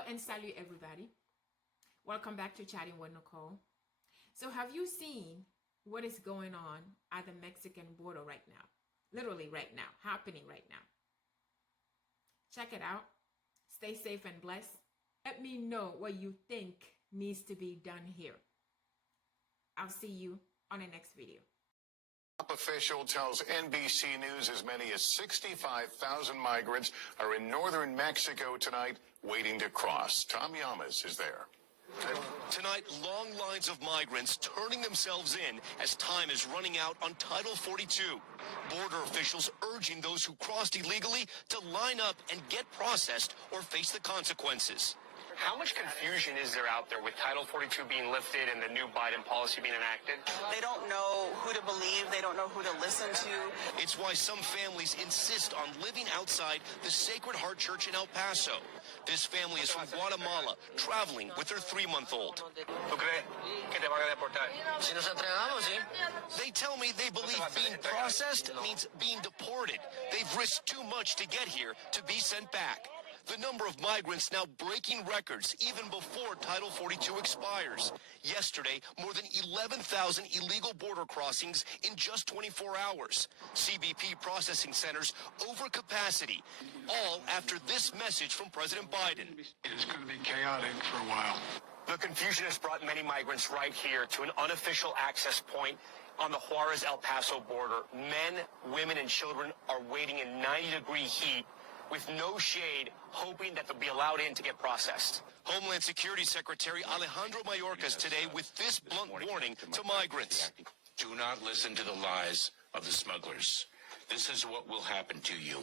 Hello and salut everybody. Welcome back to Chatting with Nicole. So have you seen what is going on at the Mexican border right now? Literally right now, happening right now. Check it out. Stay safe and blessed. Let me know what you think needs to be done here. I'll see you on the next video. Top official tells NBC News as many as 65,000 migrants are in northern Mexico tonight waiting to cross. Tom Llamas is there. Tonight, long lines of migrants turning themselves in as time is running out on Title 42. Border officials urging those who crossed illegally to line up and get processed or face the consequences. How much confusion is there out there with Title 42 being lifted and the new Biden policy being enacted? They don't know who to believe. They don't know who to listen to. It's why some families insist on living outside the Sacred Heart Church in El Paso. This family is from Guatemala, traveling with their 3-month-old. They tell me they believe being processed means being deported. They've risked too much to get here to be sent back. The number of migrants now breaking records even before Title 42 expires. Yesterday, more than 11,000 illegal border crossings in just 24 hours. CBP processing centers over capacity, all after this message from President Biden. It's going to be chaotic for a while. The confusion has brought many migrants right here to an unofficial access point on the Juarez-El Paso border. Men, women, and children are waiting in 90-degree heat with no shade, hoping that they'll be allowed in to get processed. Homeland Security Secretary Alejandro Mayorkas today with this blunt warning to migrants. Do not listen to the lies of the smugglers. This is what will happen to you.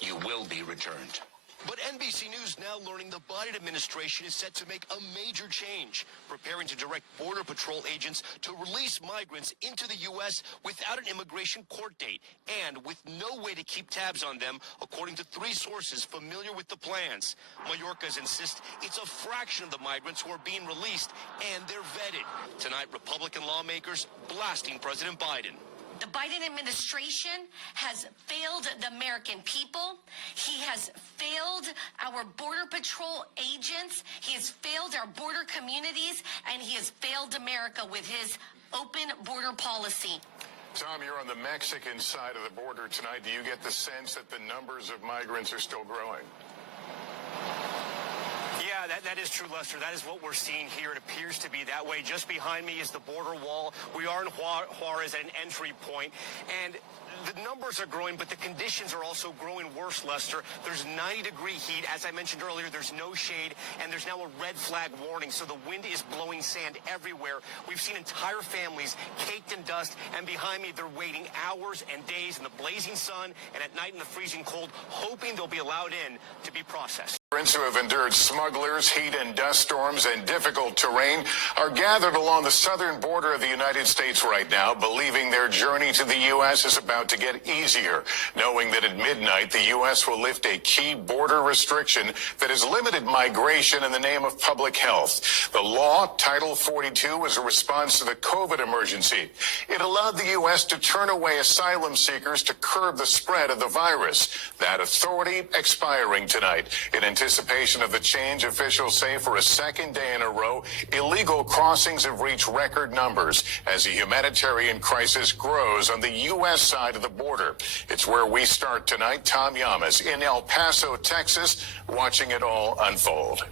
You will be returned. But NBC News now learning the Biden administration is set to make a major change, preparing to direct Border Patrol agents to release migrants into the U.S. without an immigration court date and with no way to keep tabs on them, according to 3 sources familiar with the plans. Mayorkas insists it's a fraction of the migrants who are being released and they're vetted. Tonight, Republican lawmakers blasting President Biden. The Biden administration has failed the American people. He has failed our Border Patrol agents. He has failed our border communities, and he has failed America with his open border policy. Tom, you're on the Mexican side of the border tonight. Do you get the sense that the numbers of migrants are still growing? Yeah, that is true, Lester. That is what we're seeing here. It appears to be that way. Just behind me is the border wall. We are in Juarez at an entry point, and the numbers are growing, but the conditions are also growing worse, Lester. There's 90-degree heat. As I mentioned earlier, there's no shade, and there's now a red flag warning, so the wind is blowing sand everywhere. We've seen entire families caked in dust, and behind me, they're waiting hours and days in the blazing sun and at night in the freezing cold, hoping they'll be allowed in to be processed. Migrants who have endured smugglers, heat and dust storms, and difficult terrain are gathered along the southern border of the United States right now, believing their journey to the U.S. is about to get easier, knowing that at midnight the U.S. will lift a key border restriction that has limited migration in the name of public health. The law, Title 42, was a response to the COVID emergency. It allowed the U.S. to turn away asylum seekers to curb the spread of the virus. That authority expiring tonight. In anticipation of the change, officials say for a second day in a row, illegal crossings have reached record numbers as the humanitarian crisis grows on the U.S. side of the border. It's where we start tonight. Tom Llamas in El Paso, Texas, watching it all unfold.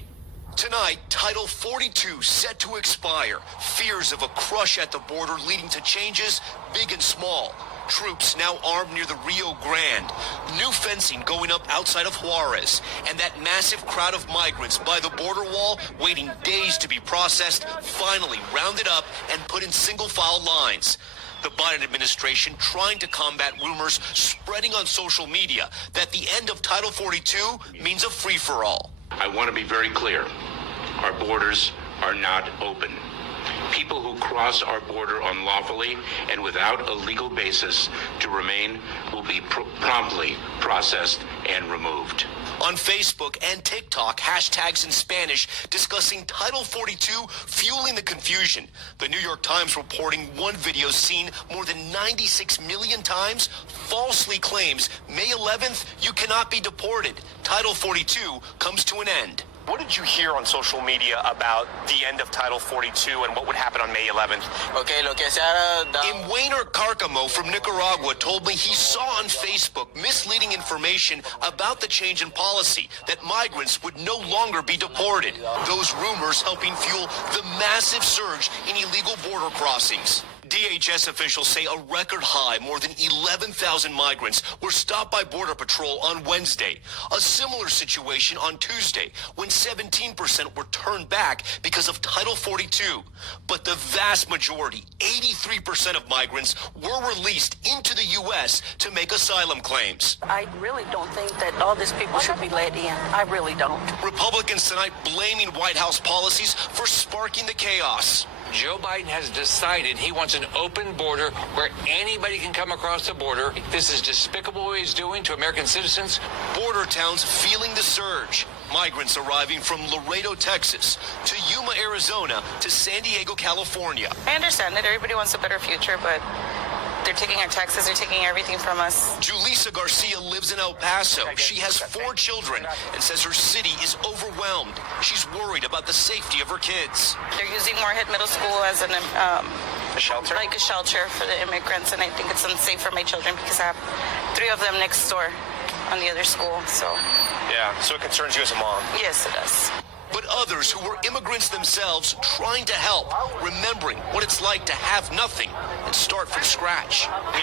Tonight, Title 42 set to expire. Fears of a crush at the border leading to changes big and small. Troops now armed near the Rio Grande. New fencing going up outside of Juarez. And that massive crowd of migrants by the border wall waiting days to be processed, finally rounded up and put in single-file lines. The Biden administration trying to combat rumors spreading on social media that the end of Title 42 means a free-for-all. I want to be very clear. Our borders are not open. People who cross our border unlawfully and without a legal basis to remain will be promptly processed and removed. On Facebook and TikTok, hashtags in Spanish discussing Title 42 fueling the confusion. The New York Times reporting one video seen more than 96 million times falsely claims May 11th, you cannot be deported. Title 42 comes to an end. What did you hear on social media about the end of Title 42 and what would happen on May 11th? Imwainer Carcamo from Nicaragua told me he saw on Facebook misleading information about the change in policy that migrants would no longer be deported. Those rumors helping fuel the massive surge in illegal border crossings. DHS officials say a record high, more than 11,000 migrants were stopped by Border Patrol on Wednesday. A similar situation on Tuesday, when 17% were turned back because of Title 42. But the vast majority, 83% of migrants, were released into the U.S. to make asylum claims. I really don't think that all these people should be let in. I really don't. Republicans tonight blaming White House policies for sparking the chaos. Joe Biden has decided he wants an open border where anybody can come across the border. This is despicable what he's doing to American citizens. Border towns feeling the surge. Migrants arriving from Laredo, Texas, to Yuma, Arizona, to San Diego, California. I understand that everybody wants a better future, but they're taking our taxes, they're taking everything from us. Julissa Garcia lives in El Paso. She has 4 children and says her city is overwhelmed. She's worried about the safety of her kids. They're using Moorhead Middle School as an A shelter? like a shelter for the immigrants, and I think it's unsafe for my children because I have 3 of them next door on the other school. So Yeah, so it concerns you as a mom. yes, it does. But others who were immigrants themselves trying to help, remembering what it's like to have nothing and start from scratch.